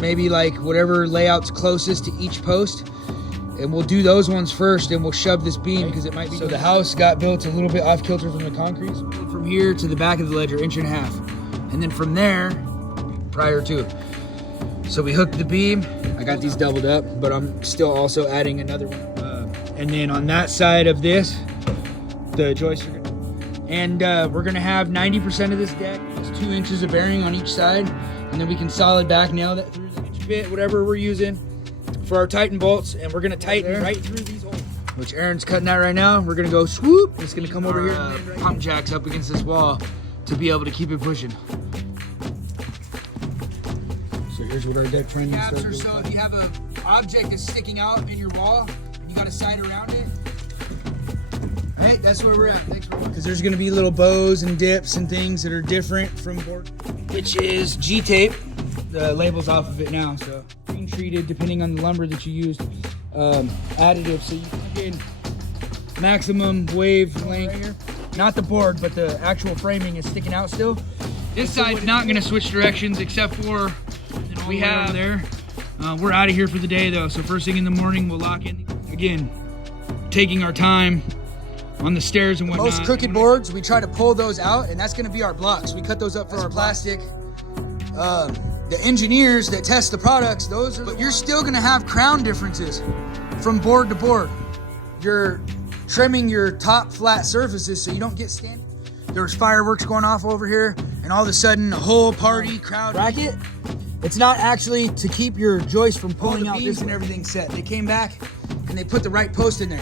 maybe like whatever layout's closest to each post. And we'll do those ones first, and we'll shove this beam because it might be. So the house got built a little bit off kilter from the concrete. From here to the back of the ledger, 1.5 inches. And then from there, prior to. So we hooked the beam. I got these doubled up, but I'm still also adding another one. And then on that side of this, the joists are gonna, and we're gonna have 90% of this deck. It's 2 inches of bearing on each side. And then we can solid back nail that through the inch bit, whatever we're using for our Titan bolts. And we're gonna tighten right through these holes. Which Aaron's cutting that right now. We're gonna go swoop. It's gonna come over here. Pump jacks up against this wall to be able to keep it pushing. So here's what our deck framing is. So if you have an object that's sticking out in your wall and you got a side around it, right? That's where we're at. Because there's gonna be little bows and dips and things that are different from board, which is G-tape. The label's off of it now, so green treated depending on the lumber that you used. Additive, so you can get maximum wavelength. Not the board, but the actual framing is sticking out still. This side's not gonna switch directions except for we have there. We're out of here for the day though, so first thing in the morning we'll lock in. Again, taking our time on the stairs and whatnot. Most crooked boards, we try to pull those out, and that's gonna be our blocks. We cut those up for our plastic. The engineers that test the products, those are, but you're still gonna have crown differences from board to board. You're trimming your top flat surfaces so you don't get standing. There was fireworks going off over here, and all of a sudden a whole party crowd bracket. It's not actually to keep your joist from pulling out this and everything set. They came back and they put the right post in there.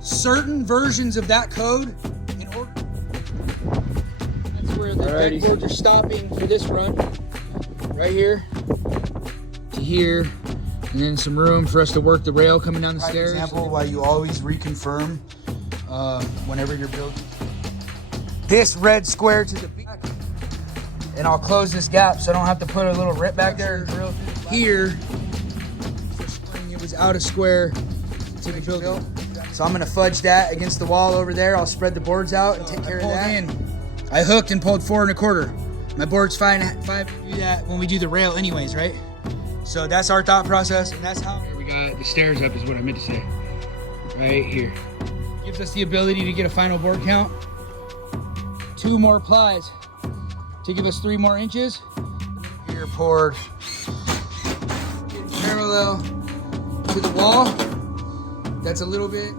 Certain versions of that code in order. That's where the deck boards are stopping for this run. Right here to here. And then some room for us to work the rail coming down the stairs. Example, why you always reconfirm whenever you're building. This red square to the back. And I'll close this gap so I don't have to put a little rip back there and drill here. For spring, it was out of square to the building. So I'm gonna fudge that against the wall over there. I'll spread the boards out and take care of that. I hooked and pulled 4 1/4. My board's 5 to do that when we do the rail anyways, right? So that's our thought process, and that's how we got the stairs up is what I meant to say. Right here. Gives us the ability to get a final board count. 2 more plies to give us 3 more inches. Here poured parallel to the wall. That's a little bit.